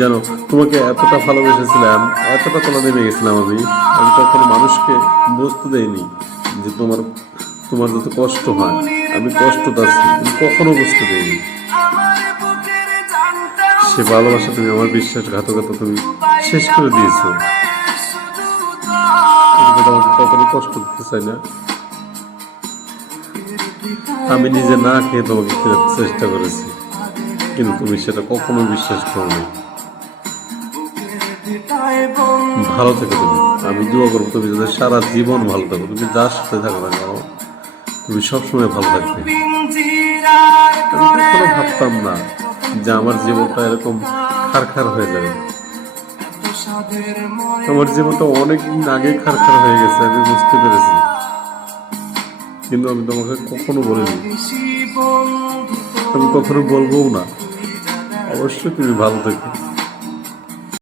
জানো, তোমাকে এতটা ভালোবেসেছিলাম, এতটা তোলা নেমে গেছিলাম, আমি আমি কখনো মানুষকে বুঝতে দেইনি যে তোমার তোমার যত কষ্ট হয়, আমি কষ্ট পাচ্ছি, তুমি কখনো বুঝতে দেইনি। সে ভালোবাসা তুমি, আমার বিশ্বাসঘাতকতা তুমি শেষ করে দিয়েছো। আমি তো তোমাকে কখনো কষ্ট দিতে চাই না। আমি নিজে না খেয়ে তোমাকে ফেরাতে চেষ্টা করেছি, কিন্তু তুমি সেটা কখনো বিশ্বাস করোনি। ভালো থেকো তুমি, আমি দোয়া করবো তুমি যাতে সারা জীবন ভালো থাকো। তুমি যার সাথে থাকো না কেন, তুমি সবসময় ভালো থাকবে। আমি কখনো ভাবতাম না যে আমার জীবনটা এরকম খারখার হয়ে যাবে। আমার জীবনটা অনেক দিন আগে খারখার হয়ে গেছে, আমি বুঝতে পেরেছি, কিন্তু আমি তোমাকে কখনো বলিনি, আমি কখনো বলবোও না। অবশ্যই তুমি ভালো থেকো।